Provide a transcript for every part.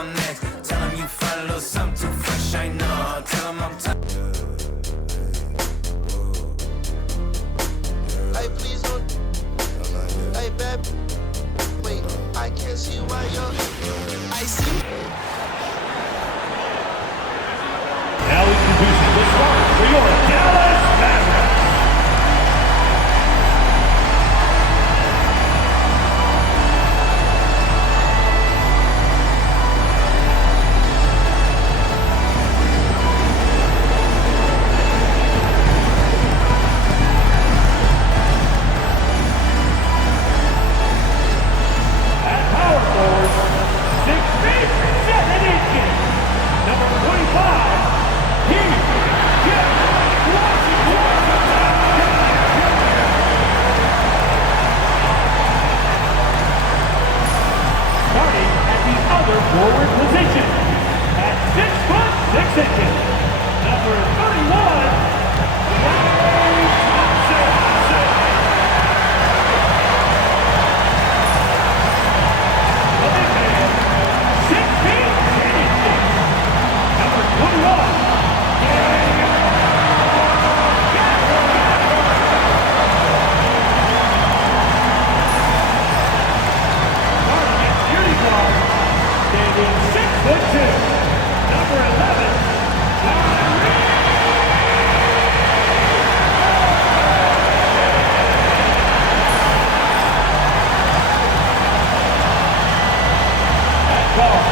on next. Tell him you find a little something too fresh, I know. Tell him I'm Hey, please don't. Hey, babe. Wait, I can't see why you're. I see. Now introducing the start for your Dallas Mavericks. At power forward, 6 feet, 7 inches, number 25. Starting at the other forward position at 6 foot 6 inches, number 31, Klay Thompson. The big man, 6 feet 10 inches, number 21. Standing 6'2", number 11, at guard,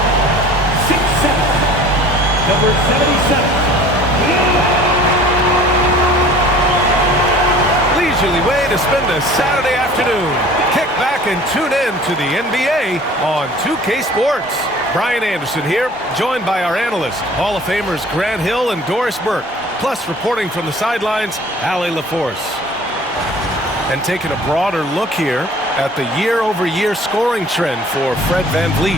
6'7", number 77. Leisurely way to spend a Saturday afternoon. Kick back and tune in to the NBA on 2K Sports. Brian Anderson here, joined by our analysts, Hall of Famers Grant Hill and Doris Burke, plus reporting from the sidelines, Allie LaForce. And taking a broader look here at the year-over-year scoring trend for Fred VanVleet.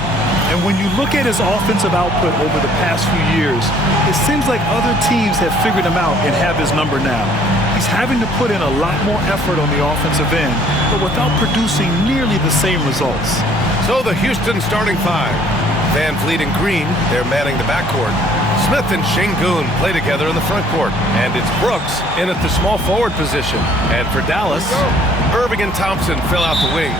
And when you look at his offensive output over the past few years, it seems like other teams have figured him out and have his number now. He's having to put in a lot more effort on the offensive end, but without producing nearly the same results. So the Houston starting five. VanVleet and Green, they're manning the backcourt. Smith and Şengün play together in the front court. And it's Brooks in at the small forward position. And for Dallas, Irving and Thompson fill out the wings.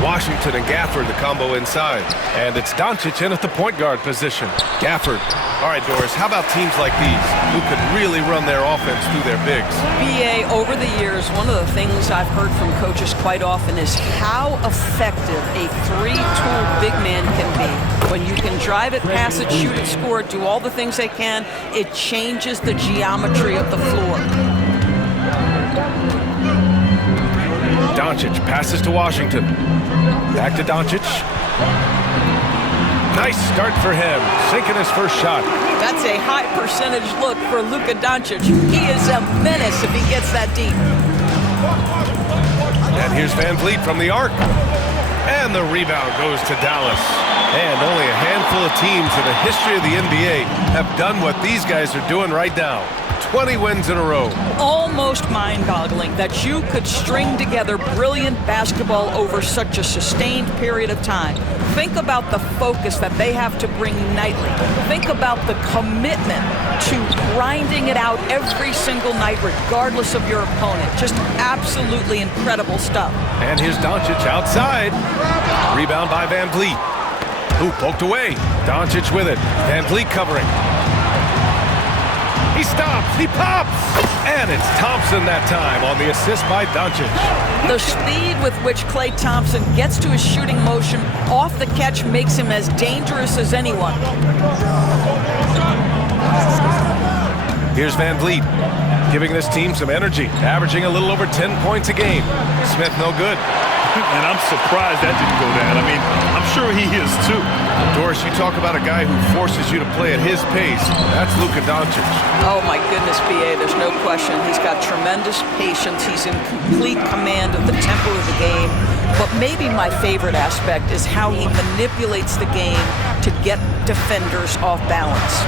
Washington and Gafford, the combo inside. And it's Doncic in at the point guard position. Gafford. All right, Doris, how about teams like these who can really run their offense through their bigs? BA, over the years, one of the things I've heard from coaches quite often is how effective a three-tool big man can be. When you can drive it, pass it, shoot it, score it, do all the things they can, it changes the geometry of the floor. Doncic passes to Washington. Back to Doncic. Nice start for him, sinking his first shot. That's a high percentage look for Luka Doncic. He is a menace if he gets that deep. And here's VanVleet from the arc. And the rebound goes to Dallas. And only a handful of teams in the history of the NBA have done what these guys are doing right now. 20 wins in a row. Almost mind-boggling that you could string together brilliant basketball over such a sustained period of time. Think about the focus that they have to bring nightly. Think about the commitment to grinding it out every single night, regardless of your opponent. Just absolutely incredible stuff. And here's Doncic outside. Rebound by VanVleet. Ooh, poked away. Doncic with it. VanVleet covering. He stops, he pops, and it's Thompson that time on the assist by Doncic. The speed with which Klay Thompson gets to his shooting motion off the catch makes him as dangerous as anyone. Here's VanVleet, giving this team some energy, averaging a little over 10 points a game. Smith no good. And I'm surprised that didn't go down. I mean, I'm sure he is too. Doris, you talk about a guy who forces you to play at his pace. That's Luka Doncic. Oh my goodness, BA, there's no question. He's got tremendous patience. He's in complete command of the tempo of the game. But maybe my favorite aspect is how he manipulates the game to get defenders off balance.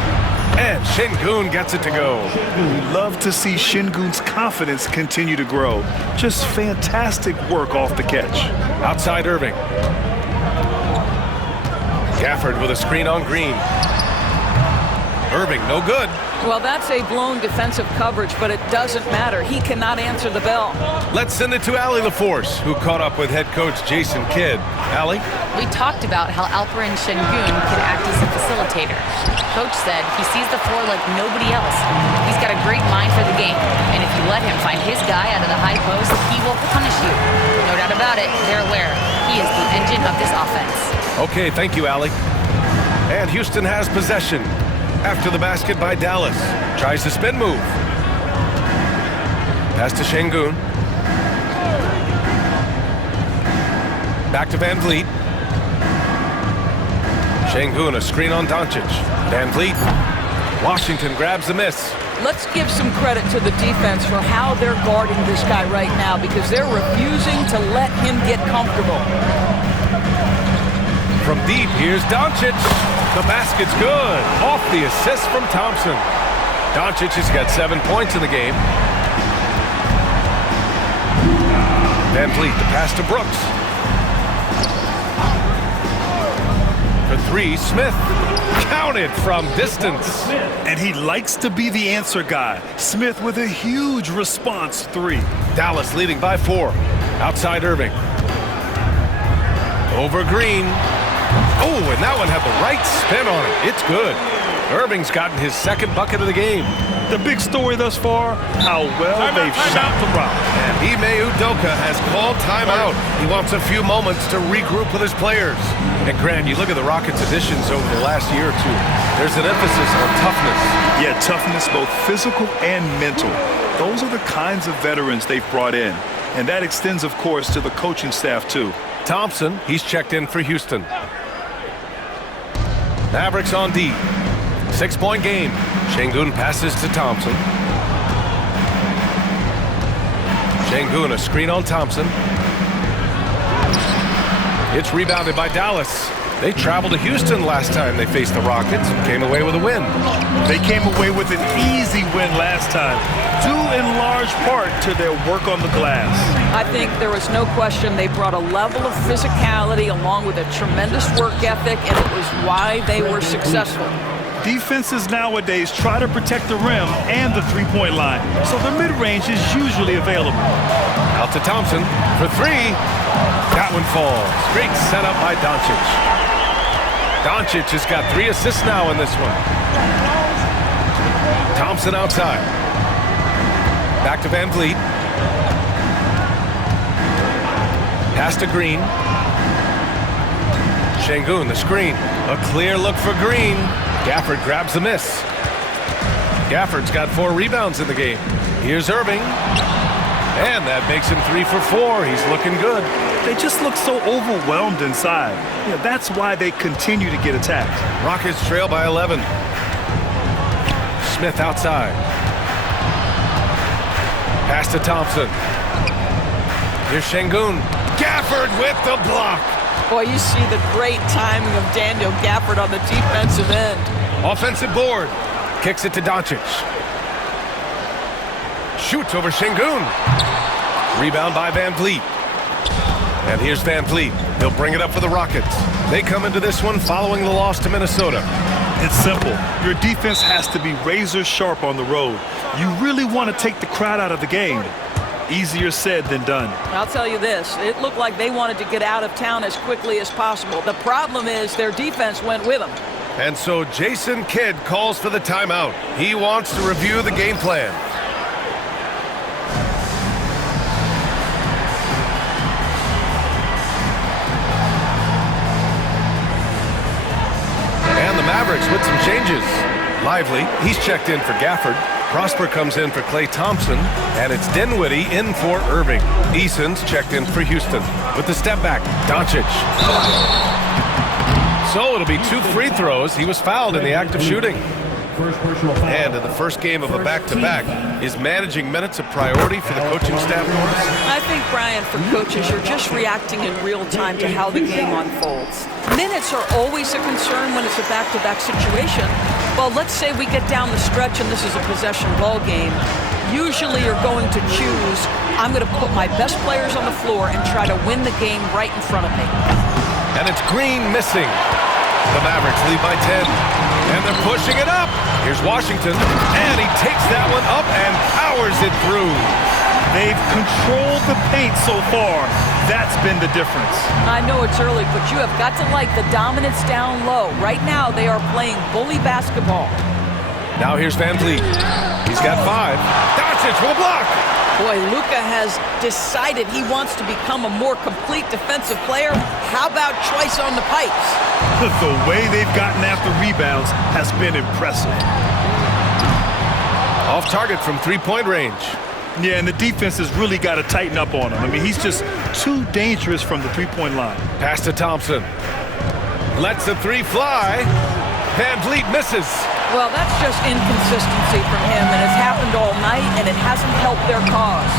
And Şengün gets it to go. We love to see Şengün's confidence continue to grow. Just fantastic work off the catch. Outside Irving. Gafford with a screen on Green. Irving, no good. Well, that's a blown defensive coverage, but it doesn't matter. He cannot answer the bell. Let's send it to Allie LaForce, who caught up with head coach Jason Kidd. Allie? We talked about how Alperen Şengün can act as a facilitator. Coach said he sees the floor like nobody else. He's got a great mind for the game, and if you let him find his guy out of the high post, he will punish you. No doubt about it, they're aware. He is the engine of this offense. Okay, thank you, Allie. And Houston has possession. After the basket by Dallas. Tries the spin move. Pass to Şengün. Back to Van Vliet. Şengün, a screen on Doncic. Van Vliet. Washington grabs the miss. Let's give some credit to the defense for how they're guarding this guy right now because they're refusing to let him get comfortable. From deep, here's Doncic. The basket's good. Off the assist from Thompson. Doncic has got 7 points in the game. Van Vliet, the pass to Brooks. For three, Smith. Counted from distance. And he likes to be the answer guy. Smith with a huge response three. Dallas leading by 4. Outside Irving. Over Green. Oh, and that one had the right spin on it. It's good. Irving's gotten his second bucket of the game. The big story thus far, how well they've shot the rock. And Ime Udoka has called timeout. He wants a few moments to regroup with his players. And Grant, you look at the Rockets' additions over the last year or two. There's an emphasis on toughness. Yeah, toughness, both physical and mental. Those are the kinds of veterans they've brought in. And that extends, of course, to the coaching staff, too. Thompson, he's checked in for Houston. Mavericks on D. 6-point game. Şengün passes to Thompson. Şengün, a screen on Thompson. It's rebounded by Dallas. They traveled to Houston last time they faced the Rockets and came away with a win. They came away with an easy win last time, due in large part to their work on the glass. I think there was no question they brought a level of physicality along with a tremendous work ethic, and it was why they were successful. Defenses nowadays try to protect the rim and the three-point line, so the mid-range is usually available. Out to Thompson for three. That one falls. Great setup by Doncic. Doncic has got 3 assists now in this one. Thompson outside. Back to Van Vliet. Pass to Green. Şengün, the screen. A clear look for Green. Gafford grabs the miss. Gafford's got 4 rebounds in the game. Here's Irving. And that makes him 3 for 4. He's looking good. They just look so overwhelmed inside. Yeah, that's why they continue to get attacked. Rockets trail by 11. Smith outside. Pass to Thompson. Here's Şengün. Gafford with the block. Boy, you see the great timing of Daniel Gafford on the defensive end. Offensive board. Kicks it to Doncic. Shoots over Şengün. Rebound by Van Vliet. And here's Van Vliet. He'll bring it up for the Rockets. They come into this one following the loss to Minnesota. It's simple. Your defense has to be razor sharp on the road. You really want to take the crowd out of the game. Easier said than done. I'll tell you this, it looked like they wanted to get out of town as quickly as possible. The problem is their defense went with them. And so Jason Kidd calls for the timeout. He wants to review the game plan. And the Mavericks with some changes. Lively, he's checked in for Gafford. Prosper comes in for Klay Thompson, and it's Dinwiddie in for Irving. Eason's checked in for Houston. With the step back, Doncic. So it'll be 2 free throws. He was fouled in the act of shooting. And in the first game of a back-to-back, is managing minutes a priority for the coaching staff? I think, Brian, for coaches, you're just reacting in real time to how the game unfolds. Minutes are always a concern when it's a back-to-back situation. Well, let's say we get down the stretch and this is a possession ball game. Usually you're going to choose, I'm going to put my best players on the floor and try to win the game right in front of me. And it's Green missing. The Mavericks lead by 10. And they're pushing it up. Here's Washington. And he takes that one up and powers it through. They've controlled the paint so far. That's been the difference. I know it's early, but you have got to like the dominance down low. Right now, they are playing bully basketball. Now here's Van Vliet. He's got 5. Doncic with a block. Boy, Luka has decided he wants to become a more complete defensive player. How about choice on the pipes? The way they've gotten after rebounds has been impressive. Off target from three-point range. Yeah, and the defense has really got to tighten up on him. I mean, he's just too dangerous from the three-point line. Pass to Thompson. Lets the 3 fly. Van Vliet misses. Well, that's just inconsistency from him, and it's happened all night, and it hasn't helped their cause.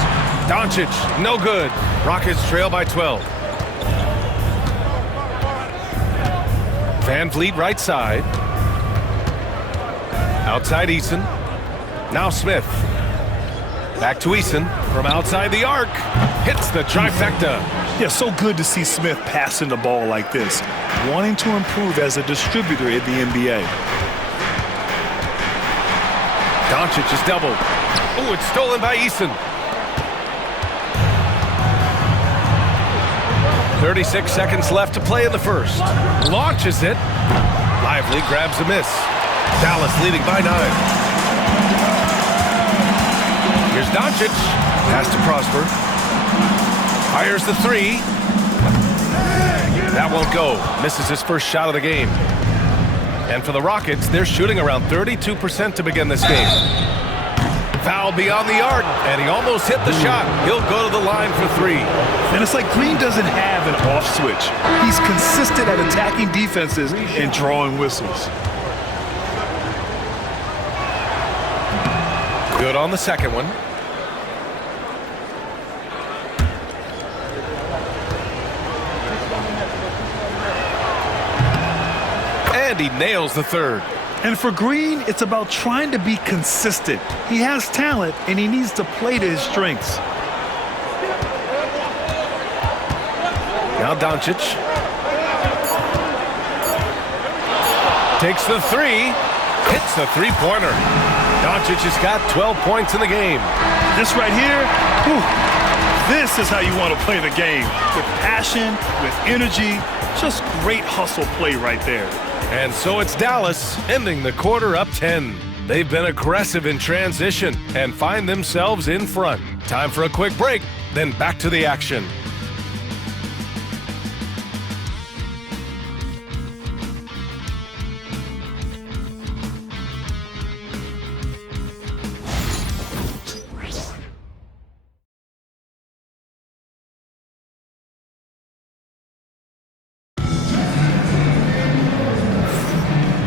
Doncic, no good. Rockets trail by 12. Van Vliet right side. Outside Eason. Now Smith. Back to Eason from outside the arc. Hits the trifecta. Yeah, so good to see Smith passing the ball like this, wanting to improve as a distributor in the NBA. Doncic is doubled. Oh, it's stolen by Eason. 36 seconds left to play in the first. Launches it. Lively grabs a miss. Dallas leading by 9. Here's Doncic. Pass to Prosper. Fires the 3. That won't go. Misses his first shot of the game. And for the Rockets, they're shooting around 32% to begin this game. Foul beyond the arc, and he almost hit the shot. He'll go to the line for 3. And it's like Green doesn't have an off switch. He's consistent at attacking defenses and drawing whistles. Good on the second one. And he nails the third. And for Green, it's about trying to be consistent. He has talent, and he needs to play to his strengths. Now Doncic. Takes the 3. Hits the three-pointer. Doncic has got 12 points in the game. This right here, whew, this is how you want to play the game. With passion, with energy, just great hustle play right there. And so it's Dallas ending the quarter up 10. They've been aggressive in transition and find themselves in front. Time for a quick break, then back to the action.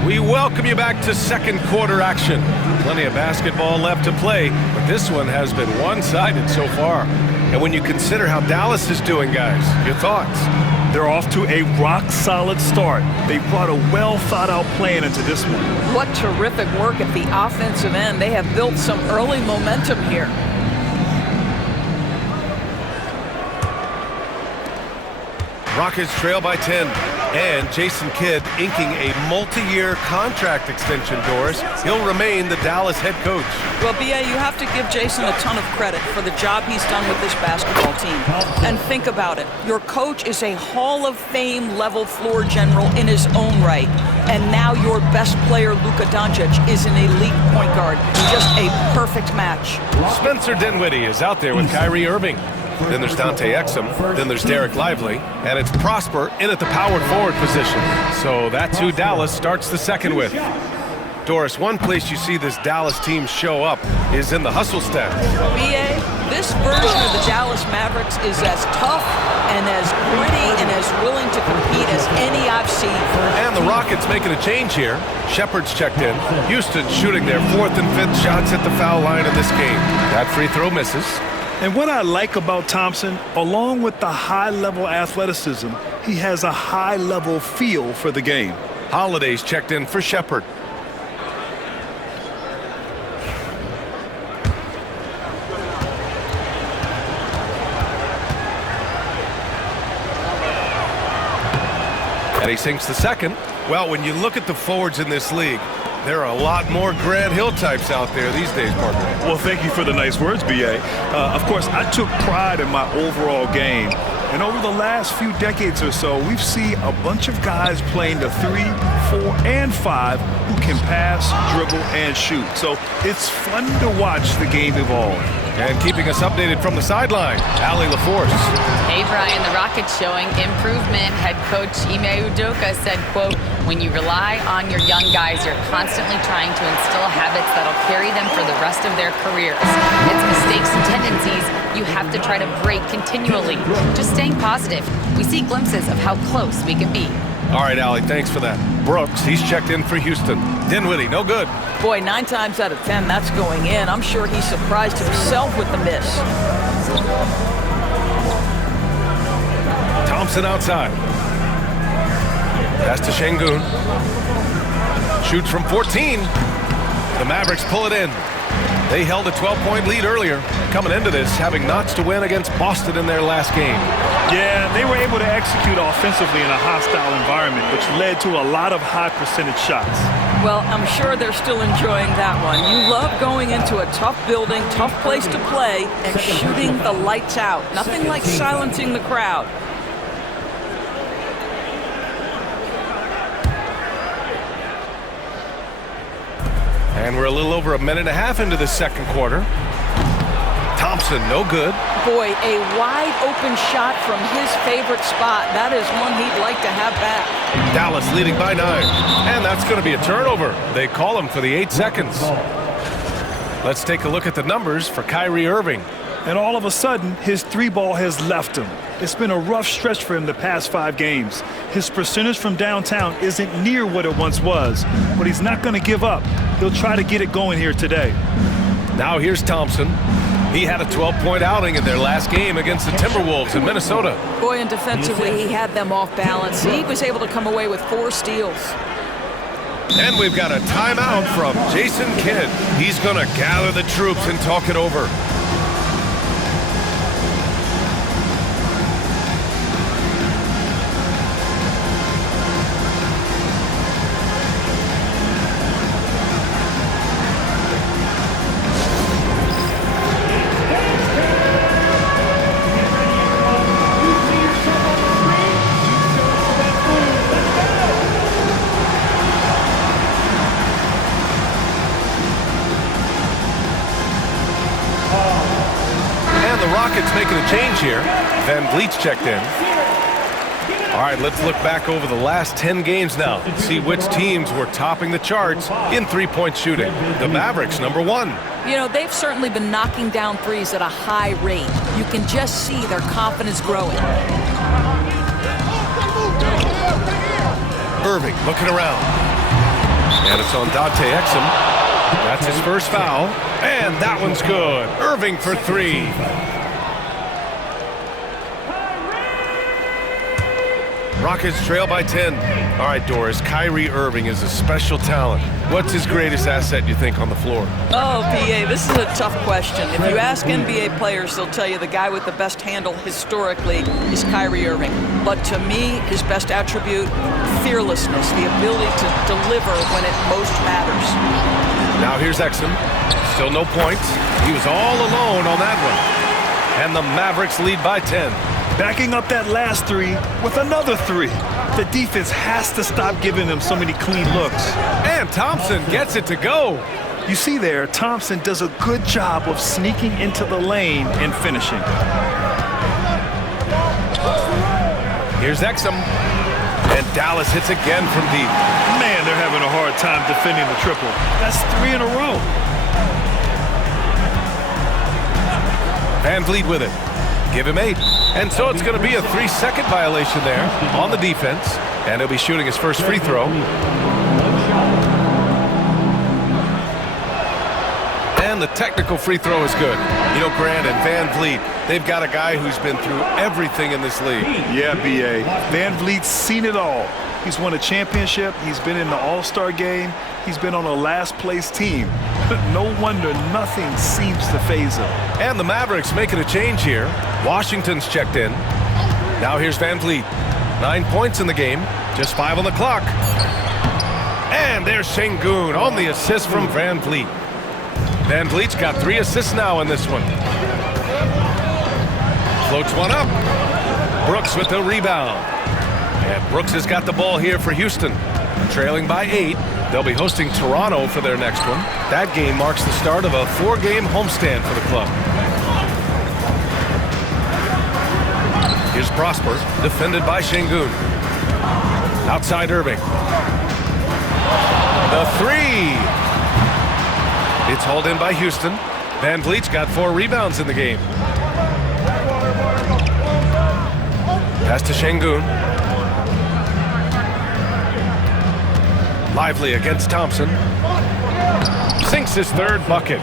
We welcome you back to second quarter action. Plenty of basketball left to play, but this one has been one-sided so far. And when you consider how Dallas is doing, guys, your thoughts? They're off to a rock-solid start. They brought a well-thought-out plan into this one. What terrific work at the offensive end. They have built some early momentum here. Rockets trail by 10. And Jason Kidd inking a multi-year contract extension, Doris. He'll remain the Dallas head coach. Well, B.A., you have to give Jason a ton of credit for the job he's done with this basketball team. And think about it. Your coach is a Hall of Fame level floor general in his own right. And now your best player, Luka Doncic, is an elite point guard. Just a perfect match. Spencer Dinwiddie is out there with Kyrie Irving. Then there's Dante Exum. Then there's Derek Lively. And it's Prosper in at the power forward position. So that's who Dallas starts the second with. Doris, one place you see this Dallas team show up is in the hustle stats. B.A., this version of the Dallas Mavericks is as tough and as gritty and as willing to compete as any I've seen. And the Rockets making a change here. Shepard's checked in. Houston shooting their 4th and 5th shots at the foul line in this game. That free throw misses. And what I like about Thompson, along with the high-level athleticism, he has a high-level feel for the game. Holiday's checked in for Shepard. And he sinks the second. Well, when you look at the forwards in this league, there are a lot more Grant Hill types out there these days, Parker. Well, thank you for the nice words, B.A. Of course, I took pride in my overall game. And over the last few decades or so, we've seen a bunch of guys playing the 3, 4, and 5 who can pass, dribble, and shoot. So it's fun to watch the game evolve. And keeping us updated from the sideline, Allie LaForce. Hey, Brian, the Rockets showing improvement. Head coach Ime Udoka said, quote, when you rely on your young guys, you're constantly trying to instill habits that'll carry them for the rest of their careers. It's mistakes and tendencies you have to try to break continually. Just staying positive. We see glimpses of how close we can be. All right, Allie, thanks for that. Brooks, he's checked in for Houston. Dinwiddie, no good. Boy, 9 times out of 10, that's going in. I'm sure he's surprised himself with the miss. Thompson outside. Pass to Şengün. Shoots from 14. The Mavericks pull it in. They held a 12-point lead earlier, coming into this, having knots to win against Boston in their last game. Yeah, they were able to execute offensively in a hostile environment, which led to a lot of high percentage shots. Well, I'm sure they're still enjoying that one. You love going into a tough building, tough place to play, and shooting the lights out. Nothing like silencing the crowd. And we're a little over a minute and a half into the second quarter. Thompson, no good. Boy, a wide open shot from his favorite spot. That is one he'd like to have back. Dallas leading by 9. And that's going to be a turnover. They call him for the 8 seconds. Let's take a look at the numbers for Kyrie Irving. And all of a sudden, his 3-ball has left him. It's been a rough stretch for him the past 5 games. His percentage from downtown isn't near what it once was, but he's not going to give up. He'll try to get it going here today. Now here's Thompson. He had a 12-point outing in their last game against the Timberwolves in Minnesota. Boy, and defensively, he had them off balance. He was able to come away with 4 steals. And we've got a timeout from Jason Kidd. He's going to gather the troops and talk it over. Rockets making a change here. Van Vliet's checked in. All right, let's look back over the last 10 games now and see which teams were topping the charts in three-point shooting. The Mavericks, number 1. You know, they've certainly been knocking down threes at a high rate. You can just see their confidence growing. Irving looking around. And it's on Dante Exum. That's his first foul. And that one's good. Irving for 3. Rockets trail by 10. All right, Doris, Kyrie Irving is a special talent. What's his greatest asset, you think, on the floor? Oh, PA, this is a tough question. If you ask NBA players, they'll tell you the guy with the best handle historically is Kyrie Irving. But to me, his best attribute, fearlessness, the ability to deliver when it most matters. Now here's Exum. Still no points. He was all alone on that one. And the Mavericks lead by 10. Backing up that last 3 with another 3. The defense has to stop giving them so many clean looks. And Thompson gets it to go. You see there, Thompson does a good job of sneaking into the lane and finishing. Here's Exum. And Dallas hits again from deep. Man, they're having a hard time defending the triple. That's 3 in a row. Van Vliet with it. Give him 8. And so it's going to be a 3-second violation there on the defense. And he'll be shooting his first free throw. And the technical free throw is good. You know, Grant and Van Vliet, they've got a guy who's been through everything in this league. Yeah, B.A. Van Vliet's seen it all. He's won a championship. He's been in the All-Star game. He's been on a last-place team. No wonder nothing seems to faze him. And the Mavericks making a change here. Washington's checked in. Now here's Van Vliet. 9 points in the game, just 5 on the clock. And there's Şengün on the assist from Van Vliet. Van Vliet's got 3 assists now in this one. Floats one up. Brooks with the rebound. And Brooks has got the ball here for Houston. Trailing by 8. They'll be hosting Toronto for their next one. That game marks the start of a 4-game homestand for the club. Here's Prosper, defended by Şengün. Outside Irving. The 3. It's hauled in by Houston. Van Vliet's got 4 rebounds in the game. Pass to Şengün. Lively against Thompson. Sinks his 3rd bucket.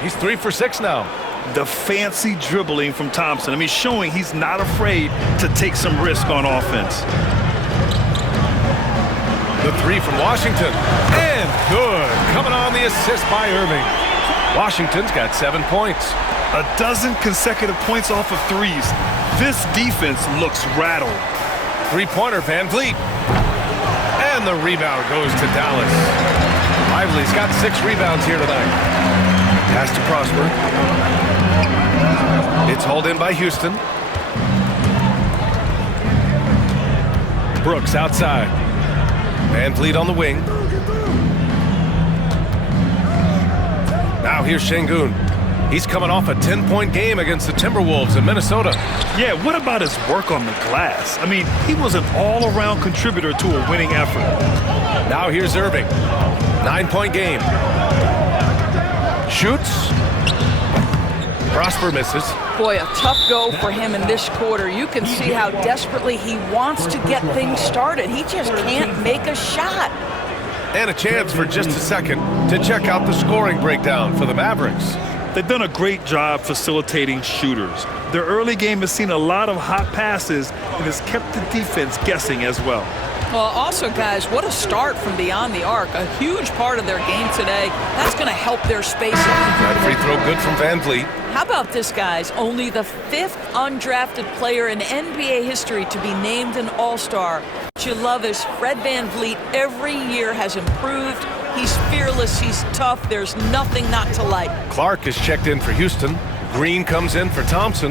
He's 3 for 6 now. The fancy dribbling from Thompson. I mean, showing he's not afraid to take some risk on offense. The 3 from Washington. And good. Coming on the assist by Irving. Washington's got 7 points. A dozen consecutive points off of threes. This defense looks rattled. 3-pointer, Van Vliet. And the rebound goes to Dallas. Lively's got 6 rebounds here tonight. Pass to Prosper. It's hauled in by Houston. Brooks outside. Van Vliet on the wing. Now here's Şengün. He's coming off a 10-point game against the Timberwolves in Minnesota. Yeah, what about his work on the glass? I mean, he was an all-around contributor to a winning effort. Now here's Irving. 9-point game. Shoots. Prosper misses. Boy, a tough go for him in this quarter. You can see how desperately he wants to get things started. He just can't make a shot. And a chance for just a second to check out the scoring breakdown for the Mavericks. They've done a great job facilitating shooters. Their early game has seen a lot of hot passes and has kept the defense guessing as well. Well, also, guys, what a start from beyond the arc. A huge part of their game today. That's going to help their spacing. That free throw good from Van Vliet. How about this, guys? Only the 5th undrafted player in NBA history to be named an All-Star. What you love is Fred Van Vliet every year has improved. He's fearless. He's tough. There's nothing not to like. Clark is checked in for Houston. Green comes in for Thompson.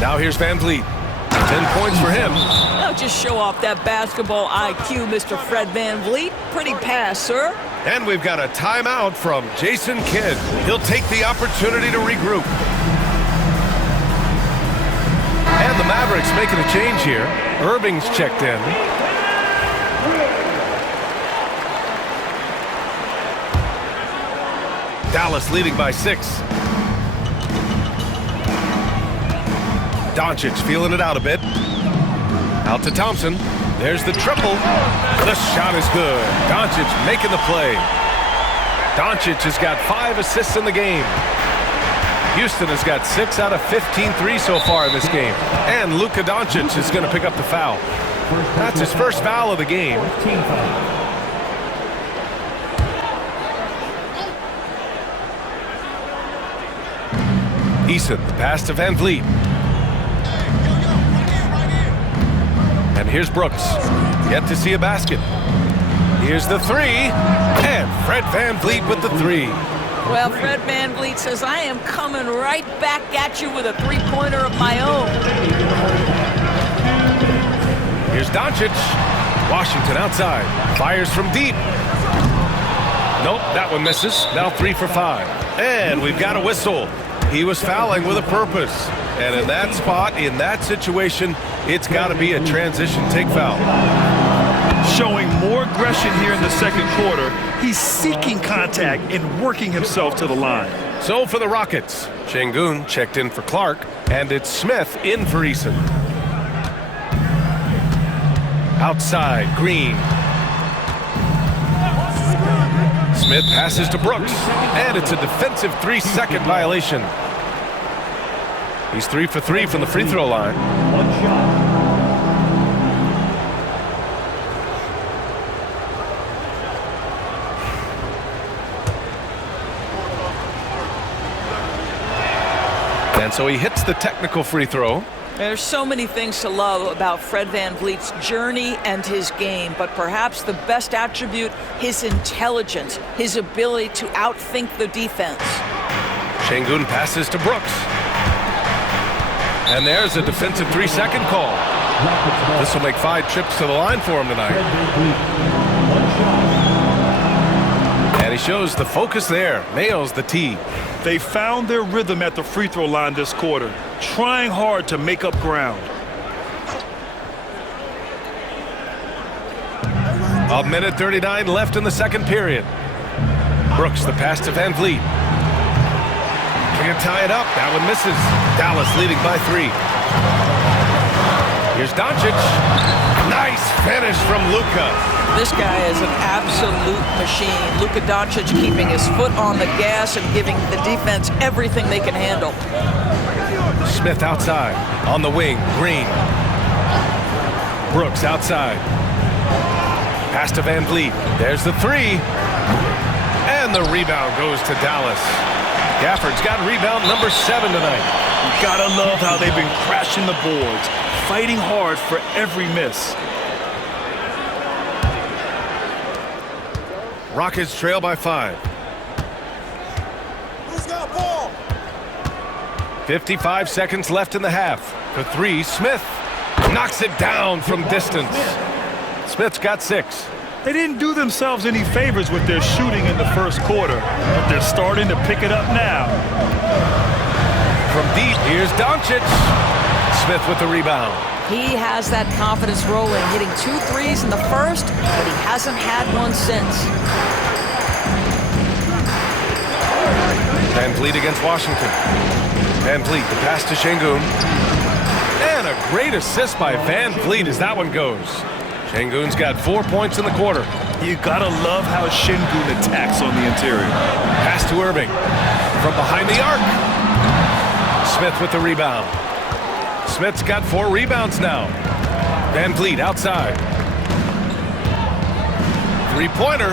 Now here's Van Vliet. 10 points for him. Now just show off that basketball IQ, Mr. Fred Van Vliet. Pretty pass, sir. And we've got a timeout from Jason Kidd. He'll take the opportunity to regroup. And the Mavericks making a change here. Irving's checked in. Dallas leading by 6. Doncic feeling it out a bit. Out to Thompson. There's the triple. The shot is good. Doncic making the play. Doncic has got 5 assists in the game. Houston has got 6 out of 15 threes so far in this game. And Luka Doncic is going to pick up the foul. That's his first foul of the game. Eason, the pass to Van Vliet. And here's Brooks. Yet to see a basket. Here's the 3. And Fred Van Vliet with the 3. Well, Fred Van Vliet says, I am coming right back at you with a 3-pointer of my own. Here's Doncic. Washington outside. Fires from deep. Nope, that one misses. Now 3 for 5. And we've got a whistle. He was fouling with a purpose. And in that spot, in that situation, it's got to be a transition take foul. Showing more aggression here in the second quarter. He's seeking contact and working himself to the line. So for the Rockets, Şengün checked in for Clark, and it's Smith in for Eason. Outside, Green. Smith passes to Brooks, and it's a defensive 3-second violation. He's 3 for 3 from the free throw line. One shot. And so he hits the technical free throw. There's so many things to love about Fred VanVleet's journey and his game, but perhaps the best attribute, his intelligence, his ability to outthink the defense. Şengün passes to Brooks. And there's a defensive 3-second call. This will make 5 trips to the line for him tonight. And he shows the focus there, nails the tee. They found their rhythm at the free throw line this quarter, trying hard to make up ground. A minute 39 left in the second period. Brooks, the pass to VanVleet. Can't tie it up. That one misses. Dallas leading by 3. Here's Doncic. Nice finish from Luka. This guy is an absolute machine. Luka Doncic keeping his foot on the gas and giving the defense everything they can handle. Smith outside. On the wing, Green. Brooks outside. Pass to VanVleet. There's the 3. And the rebound goes to Dallas. Gafford's got rebound number 7 tonight. You gotta love how they've been crashing the boards, fighting hard for every miss. Rockets trail by 5. Who's got ball? 55 seconds left in the half. For 3, Smith knocks it down from distance. Smith's got 6. They didn't do themselves any favors with their shooting in the first quarter, but they're starting to pick it up now. From deep, here's Doncic. Smith with the rebound. He has that confidence rolling, hitting 2 threes in the first, but he hasn't had one since. VanVleet against Washington. VanVleet, the pass to Şengün. And a great assist by VanVleet as that one goes. Şengün's got 4 points in the quarter. You gotta love how Şengün attacks on the interior. Pass to Irving. From behind the arc. Smith with the rebound. Smith's got 4 rebounds now. VanVleet outside. 3-pointer.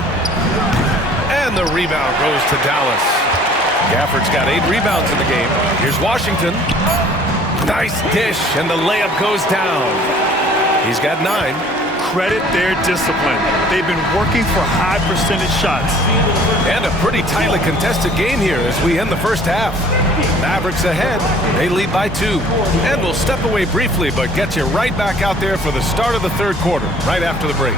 And the rebound goes to Dallas. Gafford's got 8 rebounds in the game. Here's Washington. Nice dish, and the layup goes down. He's got 9. Credit their discipline. They've been working for high percentage shots. And a pretty tightly contested game here as we end the first half. Mavericks ahead. They lead by 2. And we'll step away briefly, but get you right back out there for the start of the third quarter, right after the break.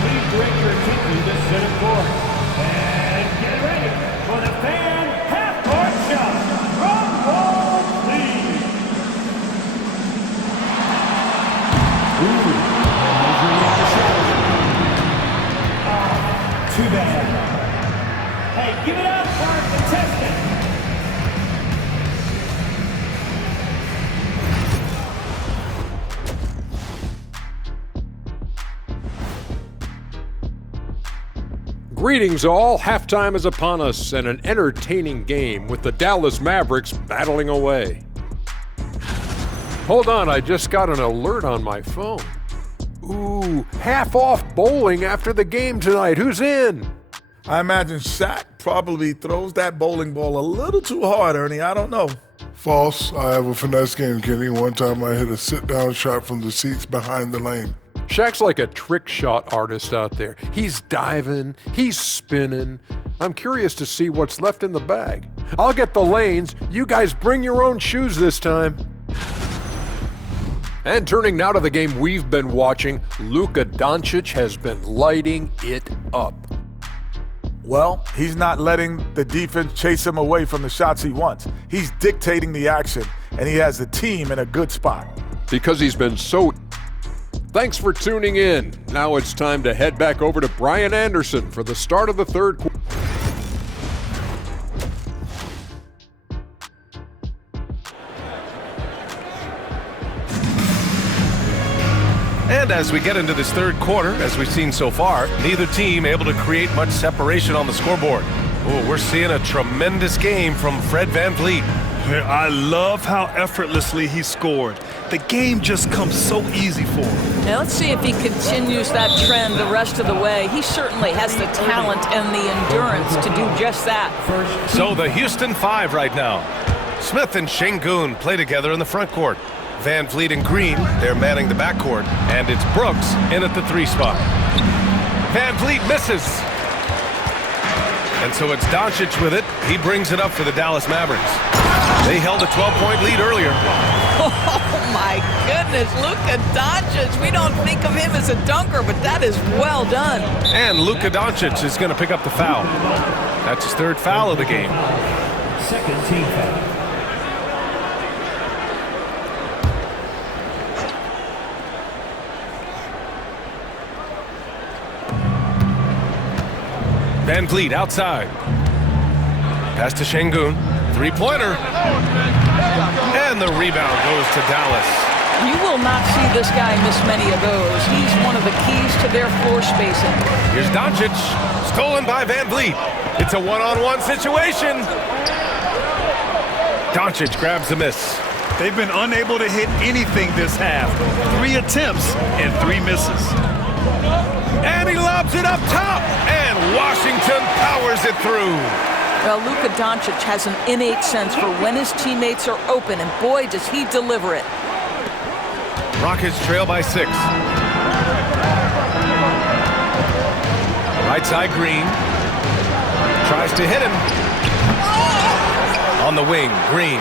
Please bring your team to the center court. And get ready for the fan half-court shot. Drum roll, please. Too bad. Hey, give it up for our contestant. Greetings all, halftime is upon us and an entertaining game with the Dallas Mavericks battling away. Hold on, I just got an alert on my phone. Ooh, half off bowling after the game tonight. Who's in? I imagine Shaq probably throws that bowling ball a little too hard, Ernie. I don't know. False. I have a finesse game, Kenny. One time I hit a sit-down shot from the seats behind the lane. Shaq's like a trick shot artist out there. He's diving, he's spinning. I'm curious to see what's left in the bag. I'll get the lanes. You guys bring your own shoes this time. And turning now to the game we've been watching, Luka Doncic has been lighting it up. Well, he's not letting the defense chase him away from the shots he wants. He's dictating the action, and he has the team in a good spot. Because he's been so... Thanks for tuning in. Now it's time to head back over to Brian Anderson for the start of the third quarter. And as we get into this third quarter, as we've seen so far, neither team able to create much separation on the scoreboard. Oh, we're seeing a tremendous game from Fred VanVleet. I love how effortlessly he scored. the game just comes so easy for him. Now let's see if he continues that trend the rest of the way. He certainly has the talent and the endurance to do just that. So the Houston Five right now. Smith and Şengün play together in the front court. Van Vliet and Green, they're manning the backcourt. And it's Brooks in at the 3 spot. Van Vliet misses. And so it's Doncic with it. He brings it up for the Dallas Mavericks. They held a 12-point lead earlier. Oh my goodness, Luka Doncic. We don't think of him as a dunker, but that is well done. And Luka Doncic is going to pick up the foul. That's his 3rd foul of the game. Second team foul. Van Vliet outside. Pass to Şengün. 3-pointer. And the rebound goes to Dallas. You will not see this guy miss many of those. He's one of the keys to their floor spacing. Here's Doncic. Stolen by Van Vliet. It's a one-on-one situation. Doncic grabs the miss. They've been unable to hit anything this half. 3 attempts and 3 misses. And he lobs it up top. And Washington powers it through. Well, Luka Doncic has an innate sense for when his teammates are open, and boy, does he deliver it. Rockets trail by 6. Right side, Green. Tries to hit him. On the wing, Green.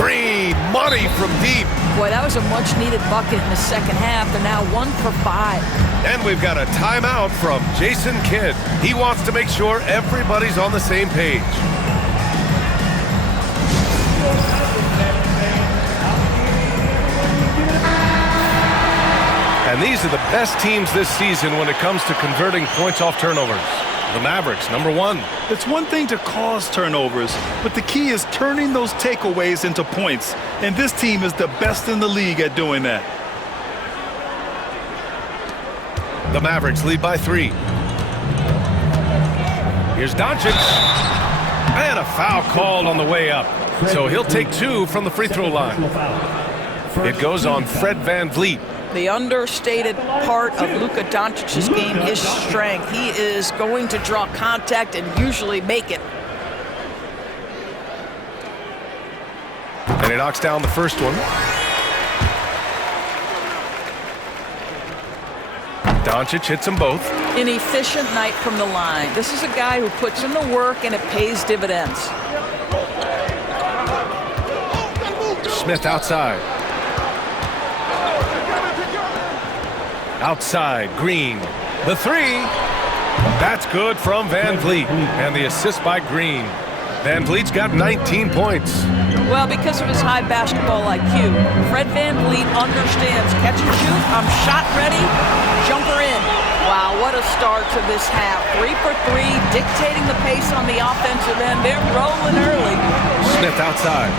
Green, money from deep. Boy, that was a much-needed bucket in the second half. They're now 1 for 5. And we've got a timeout from Jason Kidd. He wants to make sure everybody's on the same page. And these are the best teams this season when it comes to converting points off turnovers. The Mavericks, number 1. It's one thing to cause turnovers, but the key is turning those takeaways into points. And this team is the best in the league at doing that. The Mavericks lead by 3. Here's Doncic. And a foul called on the way up. So he'll take 2 from the free throw line. It goes on Fred Van Vliet. The understated part of Luka Doncic's game is strength. He is going to draw contact and usually make it. And he knocks down the first one. Doncic hits them both. An efficient night from the line. This is a guy who puts in the work and it pays dividends. Smith outside. Outside, Green. The 3. That's good from Van Vliet. And the assist by Green. Van Vliet's got 19 points. Well, because of his high basketball IQ, Fred Van Vliet understands catch and shoot, I'm shot ready, jumper in. Wow, what a start to this half. 3 for 3, dictating the pace on the offensive end. They're rolling early. Smith outside.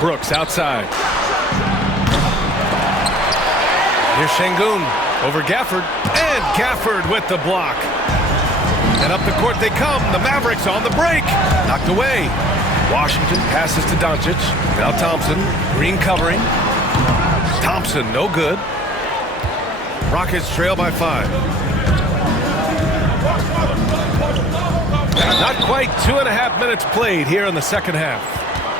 Brooks outside. Here's Şengün over Gafford. And Gafford with the block. And up the court they come. The Mavericks on the break. Knocked away. Washington passes to Doncic. Now Thompson. Green covering. Thompson, no good. Rockets trail by 5. Not quite 2.5 minutes played here in the second half.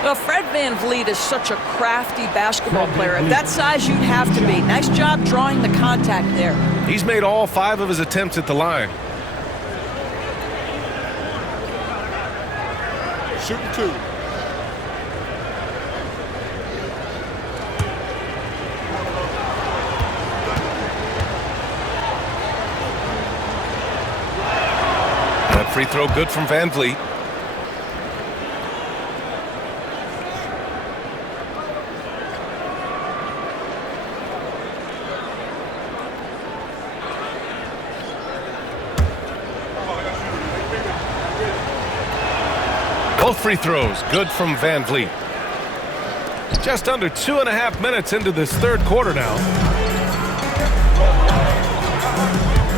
Well, Fred Van Vliet is such a crafty basketball player. At that size, you'd have to be. Nice job drawing the contact there. He's made all 5 of his attempts at the line. Shooting 2. That free throw good from Van Vliet. Both free throws good from Van Vliet. Just under 2.5 minutes into this third quarter now.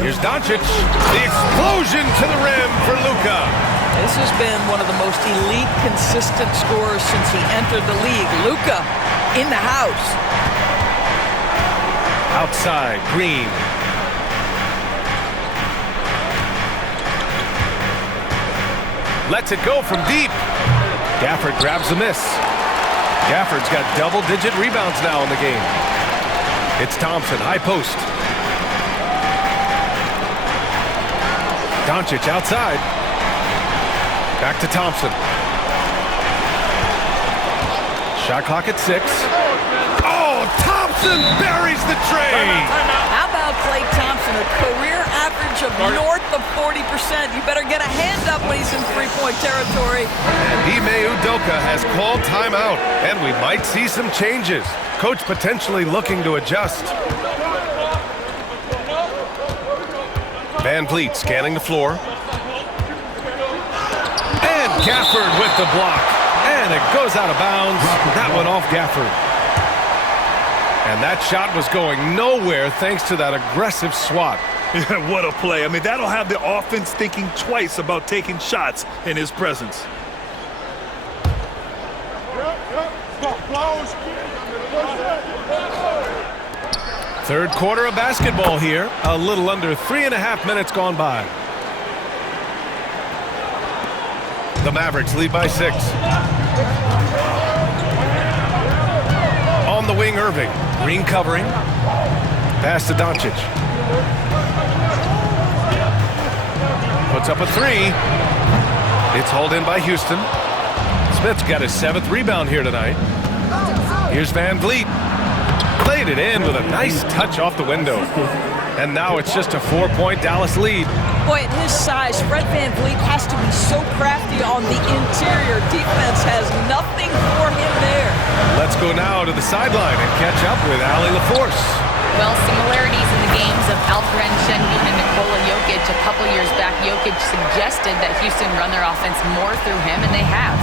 Here's Doncic. The explosion to the rim for Luka. This has been one of the most elite, consistent scorers since he entered the league. Luka in the house. Outside, Green. Lets it go from deep. Gafford grabs the miss. Gafford's got double-digit rebounds now in the game. It's Thompson, high post. Doncic outside. Back to Thompson. Shot clock at 6. Oh, Thompson buries the tray. How about Klay Thompson, a career average of north of 40%. You better get a hand up when he's in three-point territory. And Ime Udoka has called timeout, and we might see some changes. Coach potentially looking to adjust. Van Vliet scanning the floor. And Gafford with the block. And it goes out of bounds. That one off Gafford. And that shot was going nowhere thanks to that aggressive swat. What a play. I mean, that'll have the offense thinking twice about taking shots in his presence. Third quarter of basketball here. A little under 3.5 minutes gone by. The Mavericks lead by 6. On the wing, Irving. Green covering. Pass to Doncic. Puts up a 3. It's hauled in by Houston. Smith's got his 7th rebound here tonight. Here's Van Vliet. Played it in with a nice touch off the window. And now it's just a 4-point Dallas lead. Boy, at his size, Fred Van Vliet has to be so crafty on the interior. Defense has nothing for him there. Let's go now to the sideline and catch up with Allie LaForce. Well, similarities in the games of Alperen Şengün and Nikola Jokic. A couple years back, Jokic suggested that Houston run their offense more through him, and they have.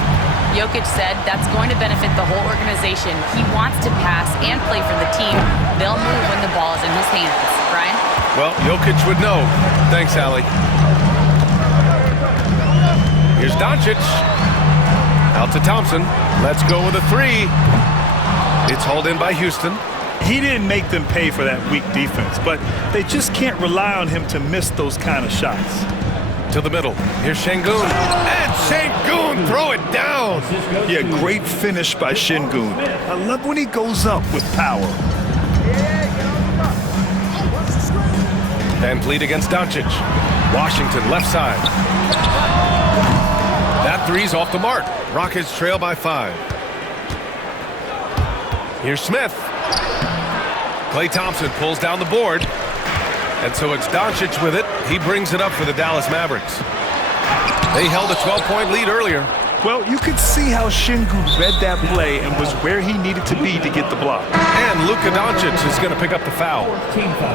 Jokic said that's going to benefit the whole organization. He wants to pass and play for the team. They'll move when the ball is in his hands. Brian? Well, Jokic would know. Thanks, Allie. Here's Doncic. Out to Thompson. Let's go with a 3. It's hauled in by Houston. He didn't make them pay for that weak defense, but they just can't rely on him to miss those kind of shots. To the middle. Here's Şengün. And Şengün throw it down. Yeah, great finish by Şengün. I love when he goes up with power. Van Vliet against Doncic. Washington left side. That 3's off the mark. Rockets trail by 5. Here's Smith. Klay Thompson pulls down the board. And so it's Doncic with it. He brings it up for the Dallas Mavericks. They held a 12-point lead earlier. Well, you could see how Şengün read that play and was where he needed to be to get the block. And Luka Doncic is going to pick up the foul.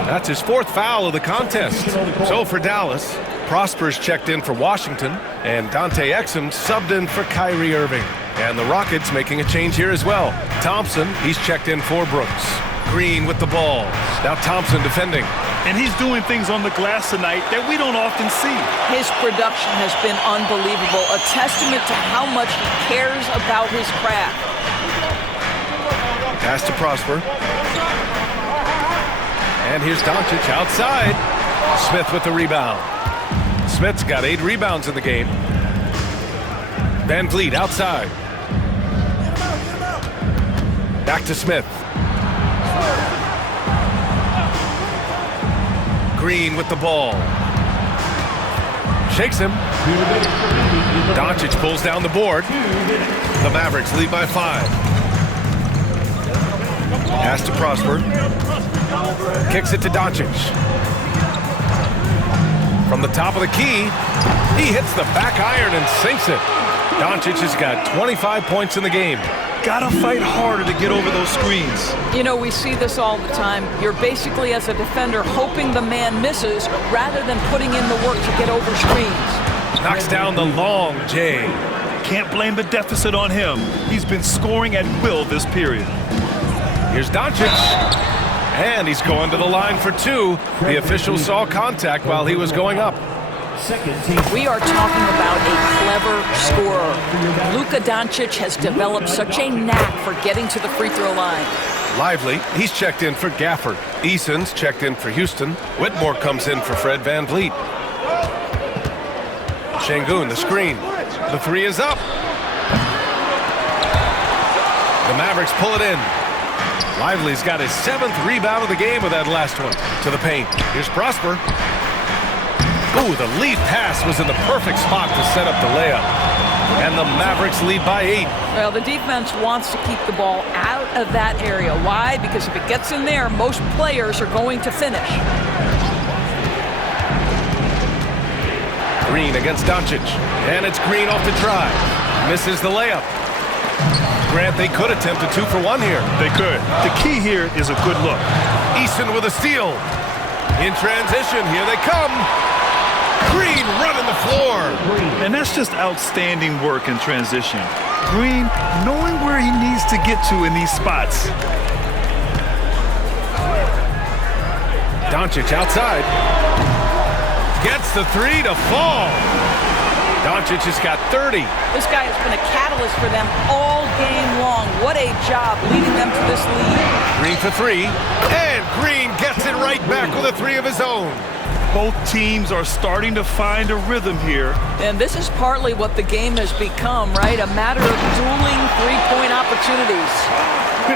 That's his 4th foul of the contest. So for Dallas, Prosper's checked in for Washington, and Dante Exum subbed in for Kyrie Irving. And the Rockets making a change here as well. Thompson, he's checked in for Brooks. Green with the ball. Now Thompson defending. And he's doing things on the glass tonight that we don't often see. His production has been unbelievable, a testament to how much he cares about his craft. Pass to Prosper. And here's Doncic outside. Smith with the rebound. Smith's got 8 rebounds in the game. Van Vliet outside. Back to Smith. Green with the ball. Shakes him. Doncic pulls down the board. The Mavericks lead by 5. Pass to Prosper. Kicks it to Doncic. From the top of the key, he hits the back iron and sinks it. Doncic has got 25 points in the game. Gotta fight harder to get over those screens. You know, we see this all the time. You're basically, as a defender, hoping the man misses rather than putting in the work to get over screens. Knocks down the long J. Can't blame the deficit on him. He's been scoring at will this period. Here's Doncic. And he's going to the line for 2. The official saw contact while he was going up. second team. We are talking about a clever scorer. Luka Doncic has developed such a knack for getting to the free throw line. Lively, he's checked in for Gafford. Eason's checked in for Houston. Whitmore comes in for Fred VanVleet. Şengün, the screen. The three is up. The Mavericks pull it in. Lively's got his 7th rebound of the game with that last one. To the paint. Here's Prosper. Ooh, the lead pass was in the perfect spot to set up the layup. And the Mavericks lead by 8. Well, the defense wants to keep the ball out of that area. Why? Because if it gets in there, most players are going to finish. Green against Doncic. And it's Green off the try. Misses the layup. Grant, they could attempt a 2 for 1 here. They could. The key here is a good look. Easton with a steal. In transition, here they come. Green running the floor. And that's just outstanding work in transition. Green knowing where he needs to get to in these spots. Doncic outside. Gets the 3 to fall. Doncic has got 30. This guy has been a catalyst for them all game long. What a job leading them to this lead. Green for 3. And Green gets it right back with a 3 of his own. Both teams are starting to find a rhythm here. And this is partly what the game has become, right? A matter of dueling three-point opportunities.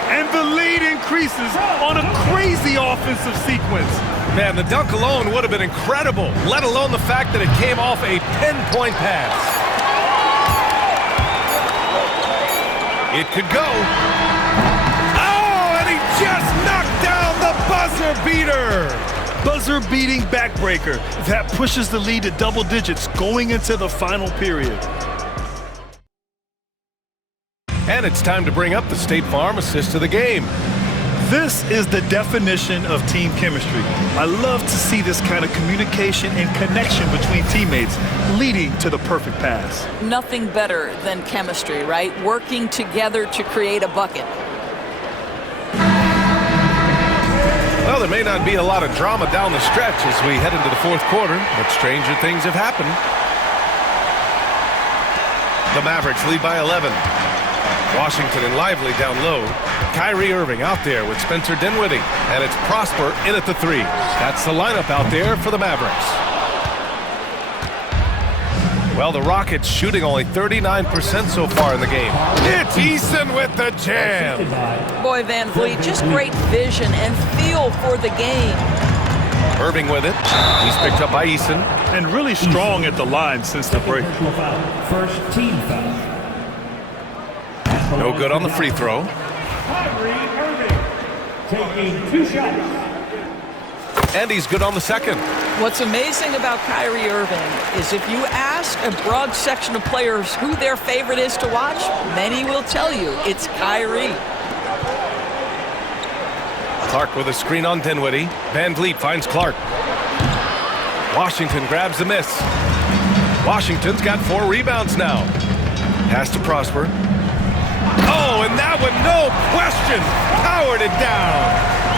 And the lead increases on a crazy offensive sequence. Man, the dunk alone would have been incredible, let alone the fact that it came off a pinpoint pass. It could go. Oh, and he just knocked down the buzzer beater. Buzzer-beating backbreaker that pushes the lead to double digits going into the final period. And it's time to bring up the State Farm assist of the game. This is the definition of team chemistry. I love to see this kind of communication and connection between teammates leading to the perfect pass. Nothing better than chemistry, right? Working together to create a bucket. Well, there may not be a lot of drama down the stretch as we head into the 4th quarter, but stranger things have happened. The Mavericks lead by 11. Washington and Lively down low. Kyrie Irving out there with Spencer Dinwiddie. And it's Prosper in at the 3. That's the lineup out there for the Mavericks. Well, the Rockets shooting only 39% so far in the game. It's Easton with the jam. Boy, VanVleet, just great vision and feel for the game. Irving with it. He's picked up by Easton. And really strong at the line since the break. First team foul. No good on the free throw. Kyrie Irving taking 2 shots. And he's good on the second. What's amazing about Kyrie Irving is if you ask a broad section of players who their favorite is to watch, many will tell you it's Kyrie. Clark with a screen on Dinwiddie. VanVleet finds Clark. Washington grabs the miss. Washington's got 4 rebounds now. Pass to Prosper. Oh, and that one, no question, powered it down.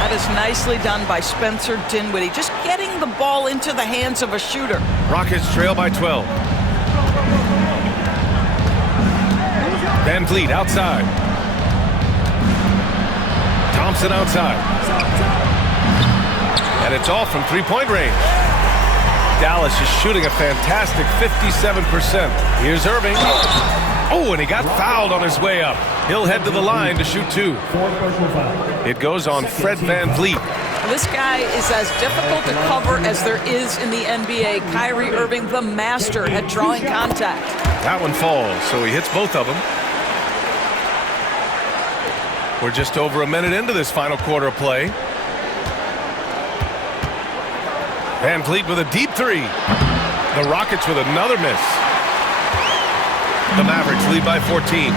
That is nicely done by Spencer Dinwiddie, just getting the ball into the hands of a shooter. Rockets trail by 12. VanVleet outside. Thompson outside. And it's all from 3-point range. Dallas is shooting a fantastic 57%. Here's Irving. Oh, and he got fouled on his way up. He'll head to the line to shoot 2. It goes on Fred VanVleet. This guy is as difficult to cover as there is in the NBA. Kyrie Irving, the master at drawing contact. That one falls, so he hits both of them. We're just over a minute into this final quarter of play. VanVleet with a deep 3. The Rockets with another miss. The Mavericks lead by 14.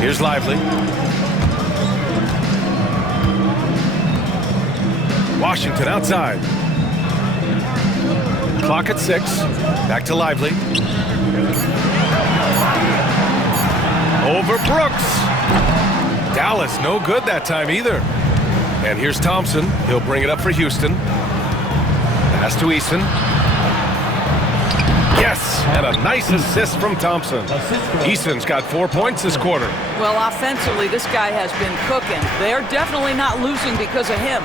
Here's Lively. Washington outside. Clock at 6. Back to Lively. Over Brooks. Dallas no good that time either. And here's Thompson. He'll bring it up for Houston. Pass to Eason. Yes, and a nice assist from Thompson. Eason's got 4 points this quarter. Well, offensively, this guy has been cooking. They're definitely not losing because of him.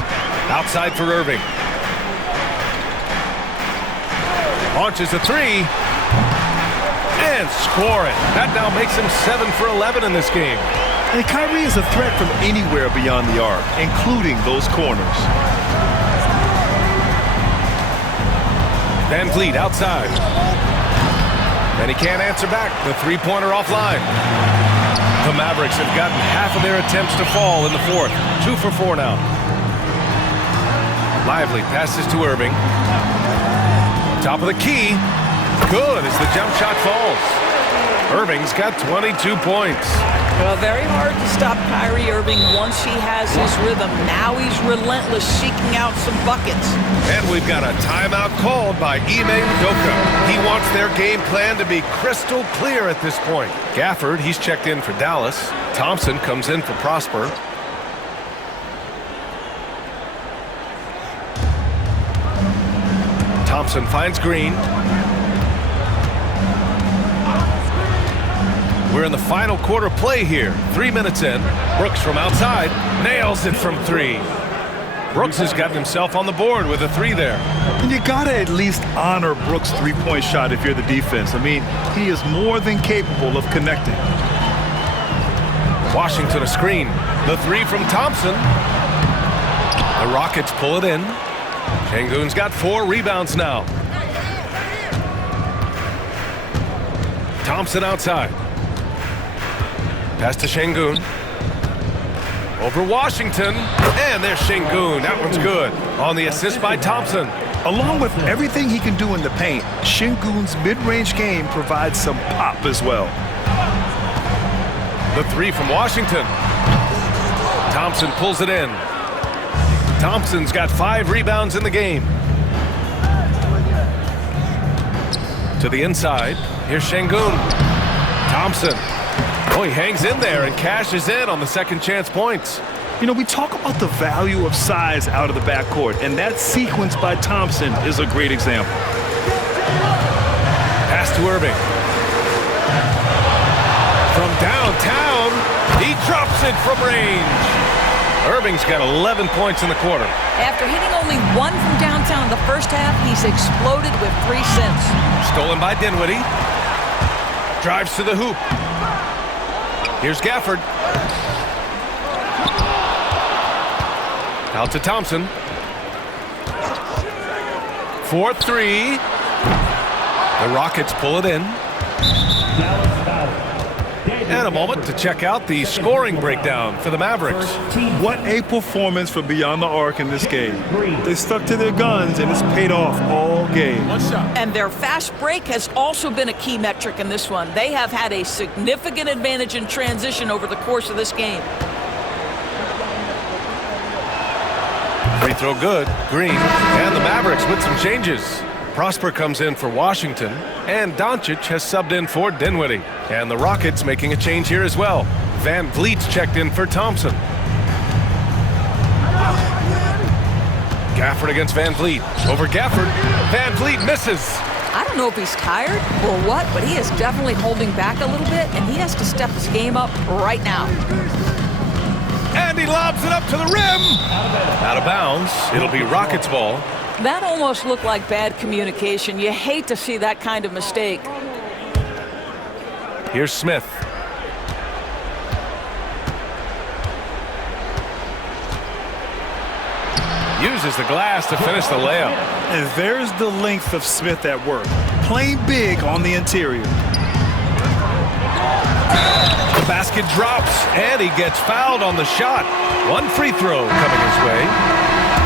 Outside for Irving. Launches a three. And scoring. That now makes him 7 for 11 in this game. And Kyrie is a threat from anywhere beyond the arc, including those corners. Van Vliet outside. And he can't answer back. The three-pointer offline. The Mavericks have gotten half of their attempts to fall in the fourth. 2 for 4 now. Lively passes to Irving. Top of the key. Good as the jump shot falls. Irving's got 22 points. Well, very hard to stop Kyrie Irving once he has his rhythm. Now he's relentless, seeking out some buckets. And we've got a timeout called by Ime Udoka. He wants their game plan to be crystal clear at this point. Gafford, he's checked in for Dallas. Thompson comes in for Prosper. Thompson finds Green. We're in the final quarter play here. 3 minutes in. Brooks from outside nails it from 3. Brooks has gotten himself on the board with a 3 there. And you gotta at least honor Brooks' three-point shot if you're the defense. I mean, he is more than capable of connecting. Washington a screen. The 3 from Thompson. The Rockets pull it in. Şengün's got 4 rebounds now. Thompson outside. Pass to Şengün. Over Washington. And there's Şengün. That one's good. On the assist by Thompson. Along with everything he can do in the paint, Şengün's mid-range game provides some pop as well. The 3 from Washington. Thompson pulls it in. Thompson's got 5 rebounds in the game. To the inside. Here's Şengün. Thompson. Oh, he hangs in there and cashes in on the second chance points. You know, we talk about the value of size out of the backcourt, and that sequence by Thompson is a great example. Pass to Irving. From downtown, he drops it from range. Irving's got 11 points in the quarter. After hitting only 1 from downtown in the first half, he's exploded with 3 since. Stolen by Dinwiddie. Drives to the hoop. Here's Gafford. Out to Thompson. 4-3. The Rockets pull it in. And a moment to check out the scoring breakdown for the Mavericks. What a performance for Beyond the Arc in this game. They stuck to their guns, and it's paid off all game. And their fast break has also been a key metric in this one. They have had a significant advantage in transition over the course of this game. Free throw good. Green. And the Mavericks with some changes. Prosper comes in for Washington, and Doncic has subbed in for Dinwiddie. And the Rockets making a change here as well. Van Vliet's checked in for Thompson. Gafford against Van Vliet. Over Gafford. Van Vliet misses. I don't know if he's tired or what, but he is definitely holding back a little bit, and he has to step his game up right now. And he lobs it up to the rim. Out of bounds. It'll be Rockets ball. That almost looked like bad communication. You hate to see that kind of mistake. Here's Smith. Uses the glass to finish the layup. And there's the length of Smith at work. Playing big on the interior. The basket drops, and he gets fouled on the shot. 1 free throw coming his way.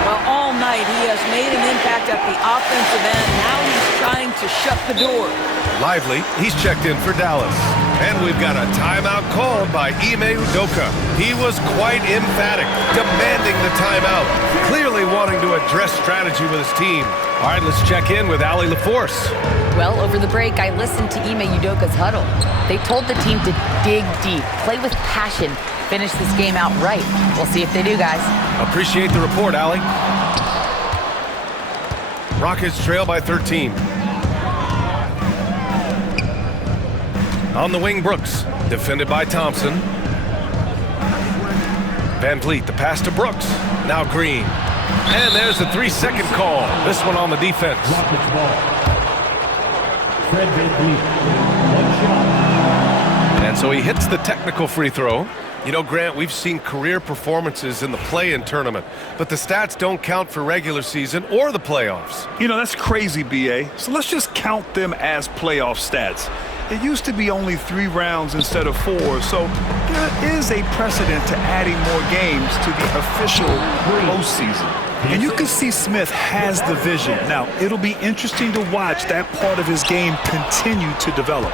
Well, all night he has made an impact at the offensive end. Now he's trying to shut the door. Lively, he's checked in for Dallas. And we've got a timeout called by Ime Udoka. He was quite emphatic, demanding the timeout, clearly wanting to address strategy with his team. All right, let's check in with Allie LaForce. Well, over the break, I listened to Ime Udoka's huddle. They told the team to dig deep, play with passion, finish this game out right. We'll see if they do, guys. Appreciate the report, Allie. Rockets trail by 13. On the wing, Brooks, defended by Thompson. Van Vliet, the pass to Brooks. Now Green. And there's the 3-second call. This one on the defense. Rockets ball. Fred Van Vliet, 1 shot. And so he hits the technical free throw. You know, Grant, we've seen career performances in the play-in tournament, but the stats don't count for regular season or the playoffs. You know, that's crazy, B.A. So let's just count them as playoff stats. It used to be only 3 rounds instead of 4, so there is a precedent to adding more games to the official postseason. And you can see Smith has the vision. Now, it'll be interesting to watch that part of his game continue to develop.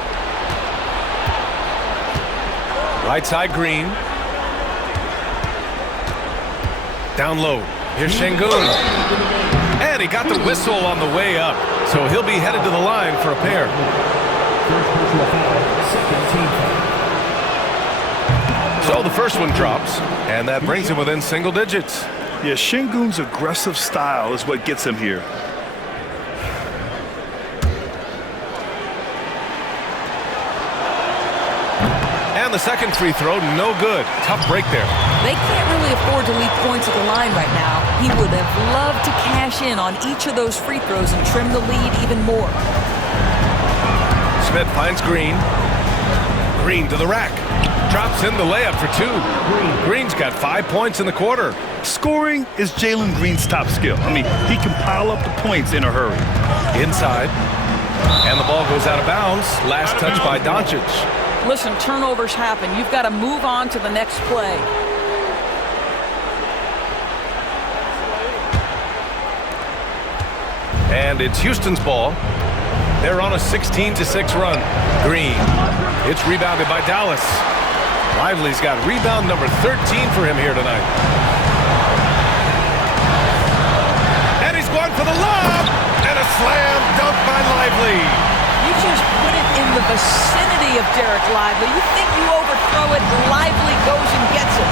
Right side, Green. Down low. Here's Şengün. And he got the whistle on the way up, so he'll be headed to the line for a pair. First personal foul, second team foul. So the first one drops, and that brings him within single digits. Yeah, Şengün's aggressive style is what gets him here. And the second free throw, no good. Tough break there. They can't really afford to leave points at the line right now. He would have loved to cash in on each of those free throws and trim the lead even more. Smith finds Green. Green to the rack. Drops in the layup for 2. Green's got 5 points in the quarter. Scoring is Jalen Green's top skill. I mean, he can pile up the points in a hurry. Inside. And the ball goes out of bounds. Last touch by Doncic. Listen, turnovers happen. You've got to move on to the next play. And it's Houston's ball. They're on a 16-6 run. Green. It's rebounded by Dallas. Lively's got rebound number 13 for him here tonight. And he's going for the lob. And a slam dunk by Lively. You just put it in the vicinity of Derek Lively. You think you overthrow it, Lively goes and gets it.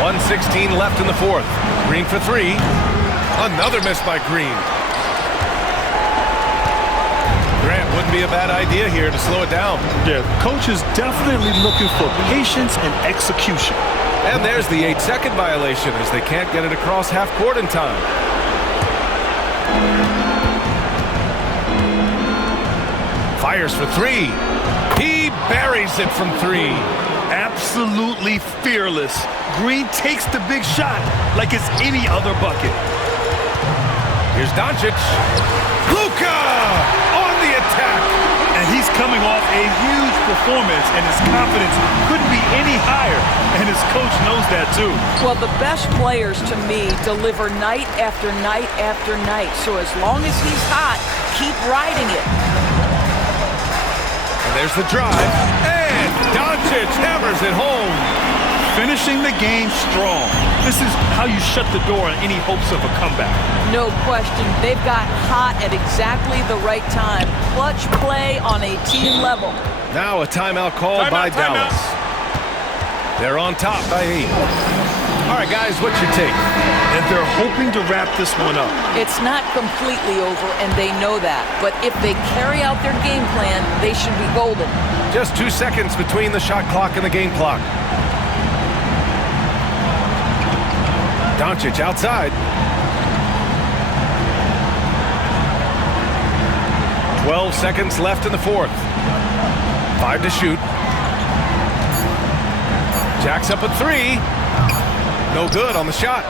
1:16 left in the fourth. Green for 3. Another miss by Green. Grant, wouldn't be a bad idea here to slow it down. Yeah, coach is definitely looking for patience and execution. And there's the 8-second violation as they can't get it across half court in time. Fires for 3. He buries it from 3. Absolutely fearless. Green takes the big shot like it's any other bucket. Here's Doncic. Luka on the attack. And he's coming off a huge performance, and his confidence couldn't be any higher. And his coach knows that too. Well, the best players to me deliver night after night after night. So as long as he's hot, keep riding it. And there's the drive. And Doncic hammers it home. Finishing the game strong. This is how you shut the door on any hopes of a comeback. No question. They've got hot at exactly the right time. Clutch play on a team level. Now a timeout called by Dallas. They're on top by 8. All right, guys, what's your take? And they're hoping to wrap this one up. It's not completely over, and they know that. But if they carry out their game plan, they should be golden. Just 2 seconds between the shot clock and the game clock. Doncic outside. 12 seconds left in the fourth. 5 to shoot. Jacks up a 3. No good on the shot.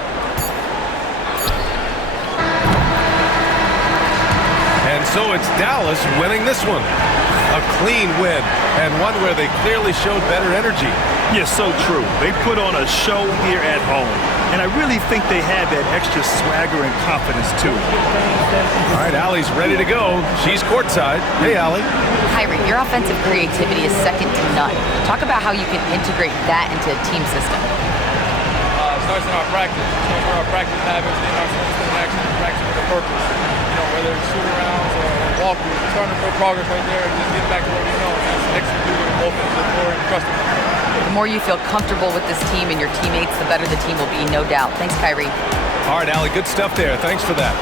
And so it's Dallas winning this one. A clean win, and one where they clearly showed better energy. Yes, so true. They put on a show here at home. And I really think they had that extra swagger and confidence, too. All right, Allie's ready to go. She's courtside. Hey, Allie. Kyrie, your offensive creativity is second to none. Talk about how you can integrate that into a team system. It starts in our practice. It starts with our practice habits, in our system action, practice with a purpose. You know, whether it's shooting rounds or walkthroughs, we're starting to put progress right there and just getting back to what we know. And that's executing offensive or trusting. The more you feel comfortable with this team and your teammates, the better the team will be, no doubt. Thanks, Kyrie. All right, Allie, good stuff there. Thanks for that.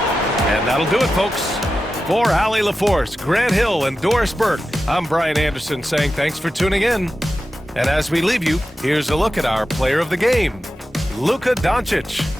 And that'll do it, folks. For Allie LaForce, Grant Hill, and Doris Burke, I'm Brian Anderson saying thanks for tuning in. And as we leave you, here's a look at our player of the game, Luka Doncic.